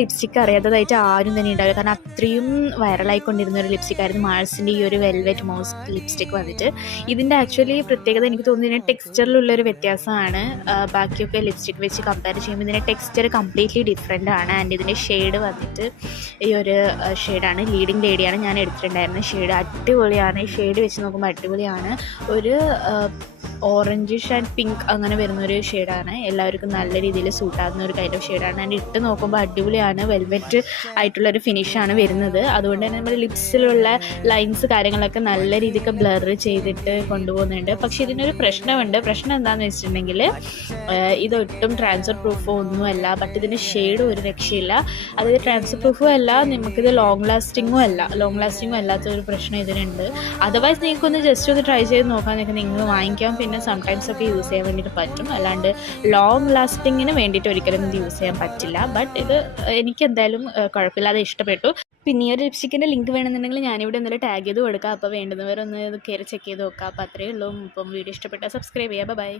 Lipstick അറിയാത്തതായിട്ട് ആരും തന്നെ ഉണ്ടാവില്ല. കാരണം അത്രയും വൈറലായിക്കൊണ്ടിരുന്ന ഒരു ലിപ്സ്റ്റിക്കായിരുന്നു മാൾസിൻ്റെ ഈ ഒരു വെൽവെറ്റ് മോസ് ലിപ്സ്റ്റിക്ക് വന്നിട്ട്. ഇതിൻ്റെ ആക്ച്വലി പ്രത്യേകത എനിക്ക് തോന്നുന്നത് ടെക്സ്ചറിലുള്ളൊരു വ്യത്യാസമാണ്. ബാക്കിയൊക്കെ ലിപ്സ്റ്റിക്ക് വെച്ച് കമ്പയർ ചെയ്യുമ്പോൾ ഇതിൻ്റെ ടെക്സ്ചർ കംപ്ലീറ്റ്ലി ഡിഫറെൻ്റ് ആണ്. ആൻഡ് ഇതിൻ്റെ ഷെയ്ഡ് വന്നിട്ട് ഈ ഒരു ഷെയ്ഡാണ്. ലീഡിങ് ലേഡിയാണ് ഞാൻ എടുത്തിട്ടുണ്ടായിരുന്നത്. ഷെയ്ഡ് അടിപൊളിയാണ്. ഈ ഷെയ്ഡ് വെച്ച് നോക്കുമ്പോൾ അടിപൊളിയാണ്. ഒരു ഓറഞ്ചിഷ് ആൻഡ് പിങ്ക് അങ്ങനെ വരുന്നൊരു ഷെയ്ഡാണ്. എല്ലാവർക്കും നല്ല രീതിയിൽ സൂട്ടാകുന്ന ഒരു കൈൻഡ് ഓഫ് ഷെയ്ഡാണ്. ആൻഡ് ഇട്ട് നോക്കുമ്പോൾ അടിപൊളിയാണ്. വെൽവെറ്റ് ആയിട്ടുള്ളൊരു ഫിനിഷാണ് വരുന്നത്. അതുകൊണ്ട് തന്നെ നമ്മുടെ ലിപ്സിലുള്ള ലൈൻസ് കാര്യങ്ങളൊക്കെ നല്ല രീതിക്ക് ബ്ലർ ചെയ്തിട്ട് കൊണ്ടുപോകുന്നുണ്ട്. പക്ഷേ ഇതിനൊരു പ്രശ്നമുണ്ട്. പ്രശ്നം എന്താണെന്ന് വെച്ചിട്ടുണ്ടെങ്കിൽ ഇതൊട്ടും ട്രാൻസ്ഫർ പ്രൂഫോ ഒന്നുമല്ല. ബട്ട് ഇതിൻ്റെ ഷെയ്ഡ് ഒരു രക്ഷയില്ല. അതായത് ട്രാൻസ്ഫർ പ്രൂഫും അല്ല, നമുക്കിത് ലോങ് ലാസ്റ്റിങ്ങും അല്ലാത്തൊരു പ്രശ്നം ഇതിനുണ്ട്. അതർവൈസ് നിങ്ങൾക്കൊന്ന് ജസ്റ്റ് ഒന്ന് ട്രൈ ചെയ്ത് നോക്കാൻ നിങ്ങൾ വാങ്ങിക്കാം. പിന്നെ സംടൈംസ് ഒക്കെ യൂസ് ചെയ്യാൻ വേണ്ടിയിട്ട് പറ്റും. അല്ലാണ്ട് ലോങ് ലാസ്റ്റിങ്ങിന് വേണ്ടിയിട്ട് ഒരിക്കലും ഇത് യൂസ് ചെയ്യാൻ പറ്റില്ല. ബട്ട് ഇത് എനിക്ക് എന്തായാലും കുഴപ്പമില്ലാതെ ഇഷ്ടപ്പെട്ടു. പിന്നെ ഈ ഒരു ലിപ്സ്റ്റിക്കിൻ്റെ ലിങ്ക് വേണമെന്നുണ്ടെങ്കിൽ ഞാനിവിടെ എന്തായാലും ടാഗ് ചെയ്ത് കൊടുക്കാം. അപ്പോൾ വേണ്ടുന്നവരൊന്ന് ഇത് കയറി ചെക്ക് ചെയ്ത് നോക്കാം. അപ്പോൾ അത്രയേ ഉള്ളൂ. ഇപ്പം വീഡിയോ ഇഷ്ടപ്പെട്ടാൽ സബ്സ്ക്രൈബ് ചെയ്യുക. ബൈ.